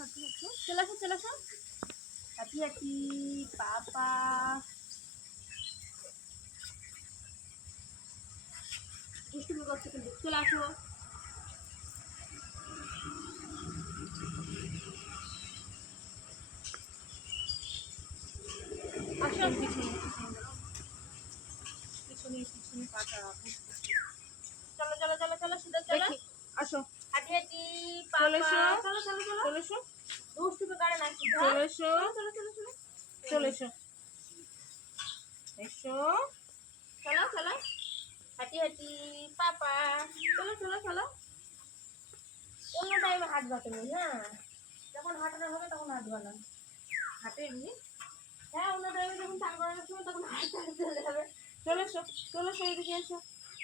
হাঁটো হাঁটো হাঁটো, চলে আসো চলে আসো, হাঁটি হাঁটি পাপা, দুষ্টুমি করছে কিন্তু, চলে আসো। আসো পিছনে পিছনে পাটা, চলো চলো চলো চলো সিধা চলো, আসো হাঁটি হাঁটি পাপা, চলো চলো চলো চলে এসো, দুষ্টুমি করে না, চলে এসো চলো চলো চলো চলে এসো, এসো চলো চলো, হাঁটি হাঁটি পাপা, চলো চলো চলো। অন্য টাইমে হাঁটবা তুমি, হ্যাঁ যখন হাঁটানো হবে তখন হাঁটবা না, হাঁটে এমনি, হ্যাঁ অন্য টাইমে যখন চান করানোর সময় তখন হাঁটতে চলে যাবে। চলে এসো চলে এসো, এদিকে এসো,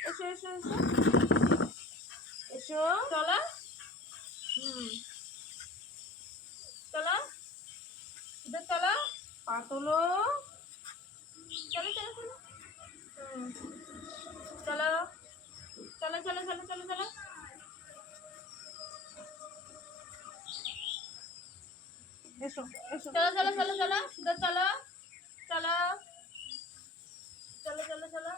এসো এসো এসো এসো, চলো চলো সিধা চলো, পা তোলো, চলো চলো চলো, চলো চলো চলো চলো চলো চলো, এসো এসো, চলো চলো চলো চলো সিধা চলো, চলো চলো চলো চলো,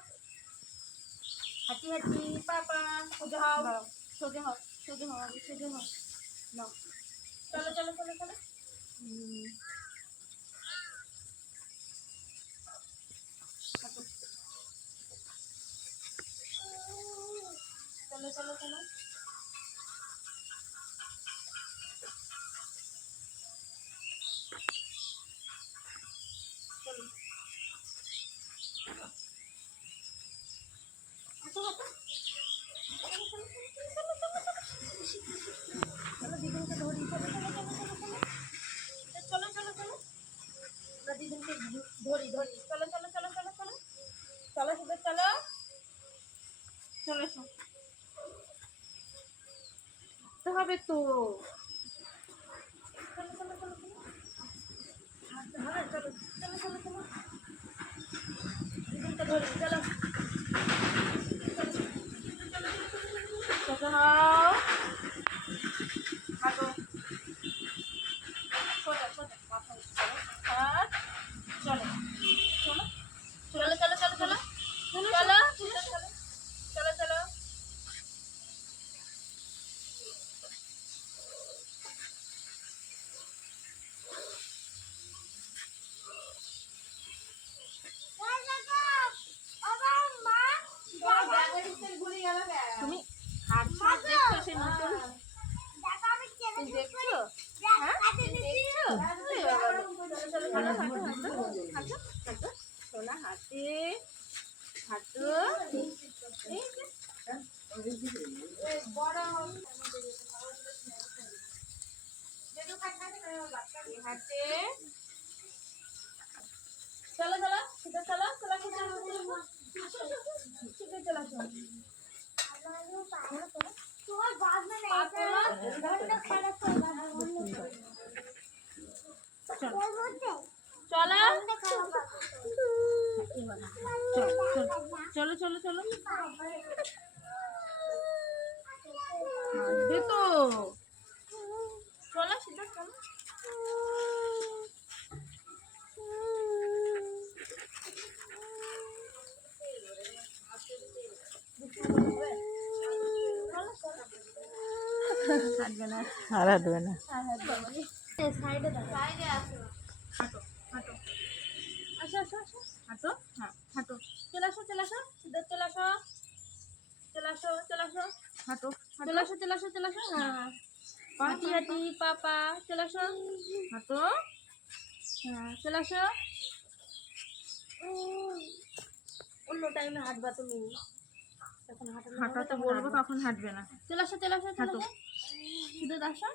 হাঁটি হাঁটি পাপা, সোজা হও সোজা হও সোজা হও, আগে সোজা হও, নাও চলো চলো চলো চলো, চলো চলো চলো, চলো হাঁটো হাঁটো, চলো দিদিনকে ধরি, চলো চলো চলো চলো চলো চলো চলো, আমরা দিদিনকে ধরি ধরি, চলো চলো চলো চলো চলো, চলো সিধা চলো, চলে এসো, হবে তো, চলো চলো চলো চলো, হ্যাঁ চলো চলো চলো চলো, দিদিনকে ধরি, চলো সোজা হও, হাঁটো সোজা সোজা, মাথা উঁচু করো, হাত চলো চলো চলো চলো চলো চলো চলো চলো চলো চলো, তুমি হাঁটছো দেখছো, সে নতুন দেখছো, হ্যাঁ দেখছো, চলো চলো হাঁটো হাঁটো হাঁটো হাঁটো, সোনা হাঁটে হাঁটো, এই যে হাঁটে, চলো চলো সিধা চলো, চলো সিধা সিধা চলো চলো, চলো চলো চলো দে তো, চলো সিধা চলো, হাঁটবে না আর হাঁটবে না। সাইডে সাইডে আসো, হাঁটো হাঁটো, আসো আসো আসো, হাঁটো, হ্যাঁ হাঁটো, চলে আসো চলে আসো, সিধা চলে আসো, চলে আসো চলে আসো, হাঁটো, চলে আসো চলে আসো চলে আসো, হ্যাঁ হাঁটি হাঁটি পাপা, চলে আসো, হাঁটো, হ্যাঁ চলে আসো, অন্য টাইমে হাঁটবা তুমি, যখন হাঁটাতে বলবো তখন হাঁটবে না, চলে আসো চলে আসো, হাঁটো সিধা আসো,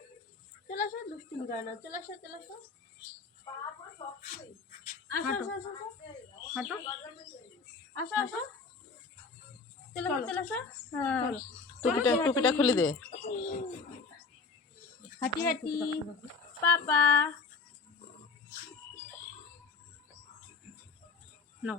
চলে আসো, দুষ্টুমি করে না, চলে আসো চলে আসো, আসো আসো আসো হাঁটো, আসো আসো, চলে আসো চলে আসো, হ্যাঁ টুপিটা খুলে দে। হাঁটি হাঁটি পাপা, নাও